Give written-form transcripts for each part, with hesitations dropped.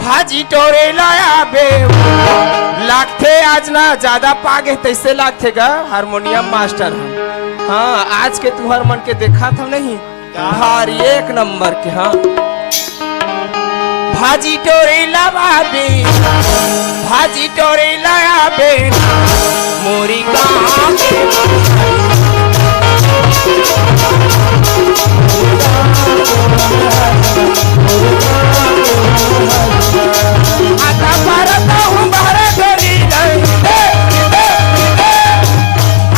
भाजी टोरे लाया बे लागथे आज ना ज्यादा पागे तैसे लागथे गा हारमोनियम मास्टर हम। हाँ आज के तुहर मन के देखा था नहीं भारी एक नंबर के। हाँ भाजी टोरे लावा बे भाजी टोरे लाया बे मोरी गाँव आता परता हूँ बाहर डोली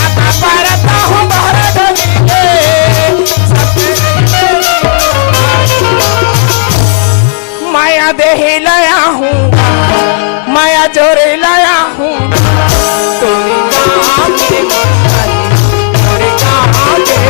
आता परता हूँ बाहर डोली माया देही लाया हूँ माया जोरे लाया हूँ तोरी गाँव के तोरी गाँव के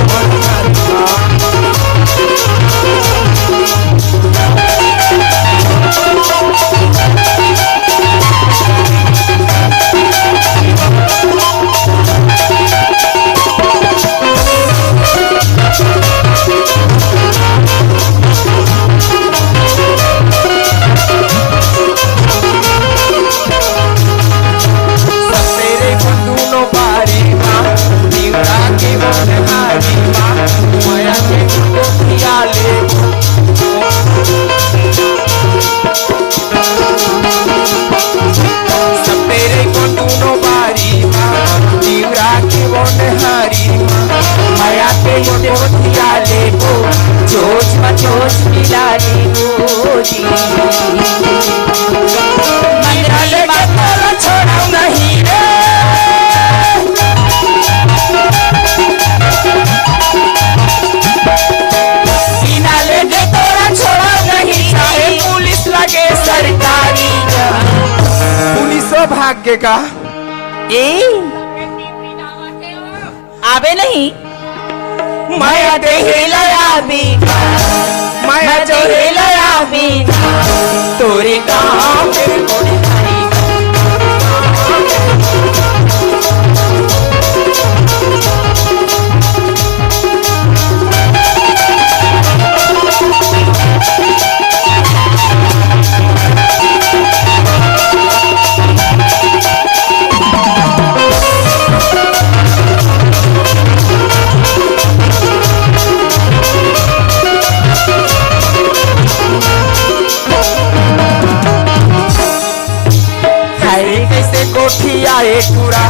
भाग्य का आवे नहीं माया देही लाया भी माया जो लाया भी तोरे गाँव आए पूरा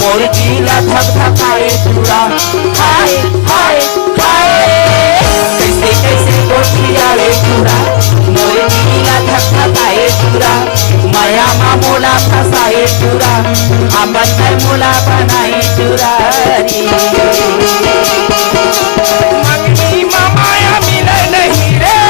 मोर गीला धक धकाए पूरा हाय हाय हाय कैसे कैसे गोठी आए पूरा मोर गीला धक धकाए पूरा माया मा मोला फसाए पूरा अमन मोला बनाए पूरा मंगनी मा माया मिले नहीं रे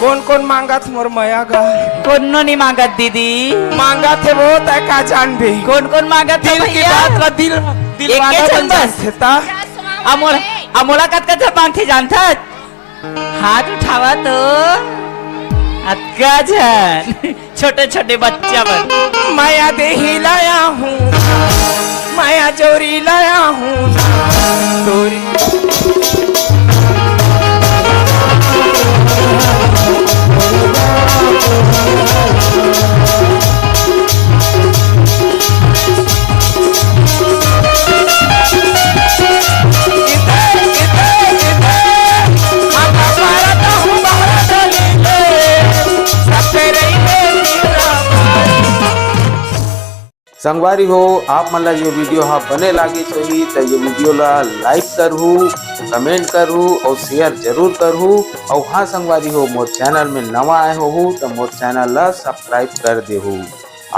कौन कौन मांगा थे मोर माया गा कौन नहीं मांगा दीदी मांगा थे वो तय का जान भी कौन कौन मांगा था दिल की बात का दिल दिल वाला बन जाते ता अमोला कत कत मांगते जानता हाथ उठावा तो अक्का जान छोटे छोटे बच्चा बन माया देही लाया हूँ माया जोरी लाया हूँ तोरी संगवारी हो आप मन ला ये वीडियो हा बने लागे सही तो ये वीडियो ला लाइक करहू कमेंट करहू और शेयर जरूर करहू और हाँ संगवारी हो मोर चैनल में नवा आए हो तो मोर चैनल ला सब्सक्राइब कर देहू।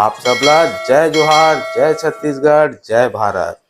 आप सब ला जय जोहार, जय छत्तीसगढ़, जय भारत।